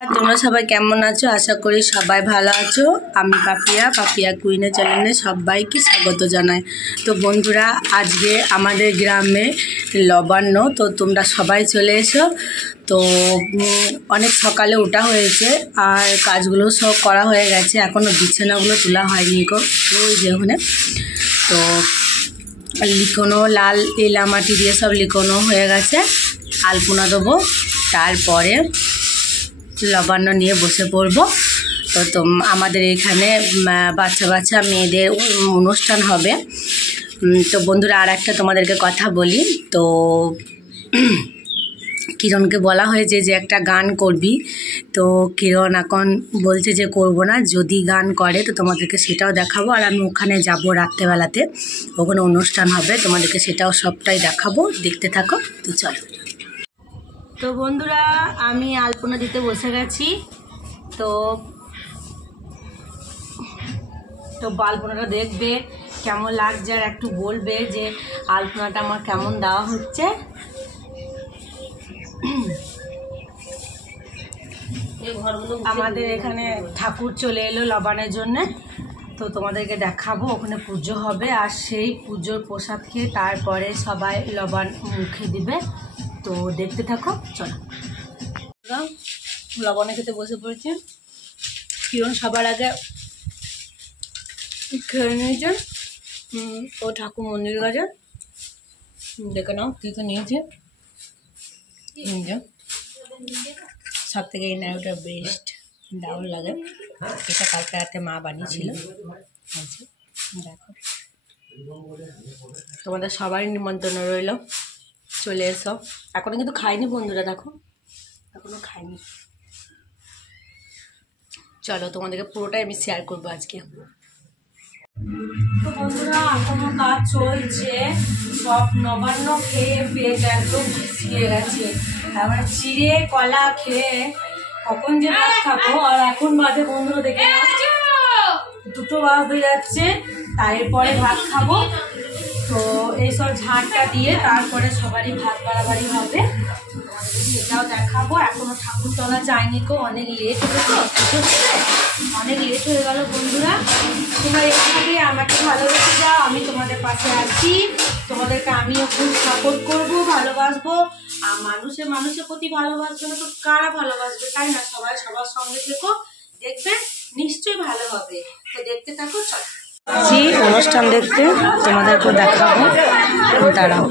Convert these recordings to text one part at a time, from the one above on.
তোমরা সবাই কেমন আছো? আশা করি সবাই ভালো আছো। আমি পাপিয়া কুইনের চ্যানেলে সবাইকে স্বাগত জানাই। তো বন্ধুরা, আজকে আমাদের গ্রামে নবান্ন, তো তোমরা সবাই চলে এসো। তো অনেক সকালে ওঠা হয়েছে আর কাজগুলো সব করা হয়ে গেছে, এখনও বিছানাগুলো তোলা হয়নি গো। ওই যে ওখানে তো লিখনো লাল এলামাটি দিয়ে সব লিখনো হয়ে গেছে। আলপনা দেবো, তারপরে নবান্ন নিয়ে বসে পড়বো। তো আমাদের এখানে বাচ্চা মেয়েদের অনুষ্ঠান হবে। তো বন্ধুরা, আর একটা তোমাদেরকে কথা বলি। তো কিরণকে বলা হয়েছে যে একটা গান করবি, তো কিরণ এখন বলছে যে করব না, যদি গান করে তো তোমাদেরকে সেটাও দেখাবো। আর আমি ওখানে যাব রাত্রেবেলাতে, ওখানে অনুষ্ঠান হবে, তোমাদেরকে সেটাও সবটাই দেখাবো, দেখতে থাকো। তো চলো। তো বন্ধুরা, আমি আলপনা দিতে বসে গেছি। তো আলপনাটা দেখবে কেমন লাগছে আর একটু বলবে যে আলপনাটা আমার কেমন দেওয়া হচ্ছে। আমাদের এখানে ঠাকুর চলে এলো লবানের জন্যে, তো তোমাদেরকে দেখাবো। ওখানে পুজো হবে আর সেই পুজোর প্রসাদ খেয়ে তারপরে সবাই লবান মুখে দিবে। তো দেখতে থাকো, চলো। লবণে খেতে বসে পড়েছে। কিরণ সবার আগে খেয়ে নিয়েছে। ও ঠাকুর মন্দির গেছে, দেখে নাও কী তো নিয়েছে। সব থেকে এই নাড়ুটা বেস্ট, দারুণ লাগে। এটা কালকে রাতে মা বানিয়েছিল। দেখো, তোমাদের সবারই নিমন্ত্রণ রইল, চলে এসো। এখনো কিন্তু খাইনি বন্ধুরা, দেখো এখনো খাইনি। চলো, তোমাদেরকে পুরোটাই আমি শেয়ার করবো আজকে। তো বন্ধুরা, এখনো কাজ চলছে। সব নবান্ন খেয়ে পেট একদম ভিজিয়ে গেছে। আবার চিড়ে কলা খেয়ে কখন যে ভাত খাবো। আর এখন বাজে বন্ধুরা দেখে 2টো বাজতে যাচ্ছে, তারপরে ভাত খাবো। তো এইসব ঝাঁটটা দিয়ে তারপরে সবারই ভাত বাড়াবাড়ি হবে, সেটাও দেখাবো। এখনো ঠাকুর তলা যায়নি তো, অনেক লেট হবে। তো অনেক লেট হয়ে গেল বন্ধুরা। তোমরা এইভাবে আমাকে ভালোবেসে যাও, আমি তোমাদের পাশে আছি। তোমাদেরকে আমিও খুব সাপোর্ট করবো, ভালোবাসবো। আর মানুষের প্রতি ভালোবাসবে না তো কারা ভালোবাসবে, তাই না? সবাই সবার সঙ্গে থেকো, দেখবে নিশ্চয়ই ভালো হবে। তো দেখতে থাকো, চল। অনুষ্ঠান দেখতে তোমাদেরকে দেখাবো, দাঁড়াও।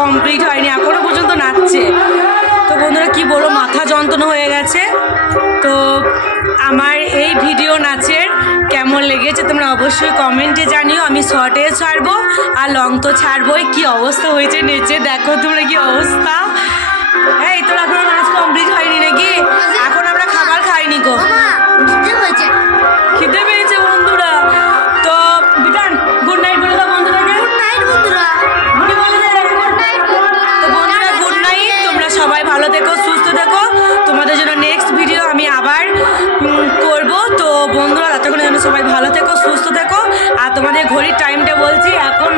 কমপ্লিট হয়নি, এখনো পর্যন্ত নাচছে। তো বন্ধুরা কি বলবো, মাথা যন্ত্রণা হয়ে গেছে। তো আমার এই ভিডিও নাচের কেমন লেগেছে তোমরা অবশ্যই কমেন্টে জানিও। আমি শর্টে ছাড়বো আর লং তো ছাড়বোই। কি অবস্থা হয়েছে নেচে দেখো তোমরা, কি অবস্থা। এই তোর এখনো নাচ কমপ্লিট হয়নি নাকি? এখন আমরা খাবার খাইনি গো, খিদে পেয়েছে বন্ধুরা। তো বিটান গুড নাইট বলে দাও বন্ধুরাকে। গুড নাইট বন্ধুরা, গুড বলে দে। গুড নাইট বন্ধুরা। তো বন্ধুরা গুড নাইট, তোমরা সবাই ভালো থেকো, সুস্থ থেকো। তোমাদের জন্য নেক্সট ভিডিও আমি আবার করব। তো বন্ধুরা ততক্ষণের জন্য সবাই ভালো থেকো, সুস্থ থেকো। আর তোমাদের ঘড়ির টাইমটা বলছি, এখন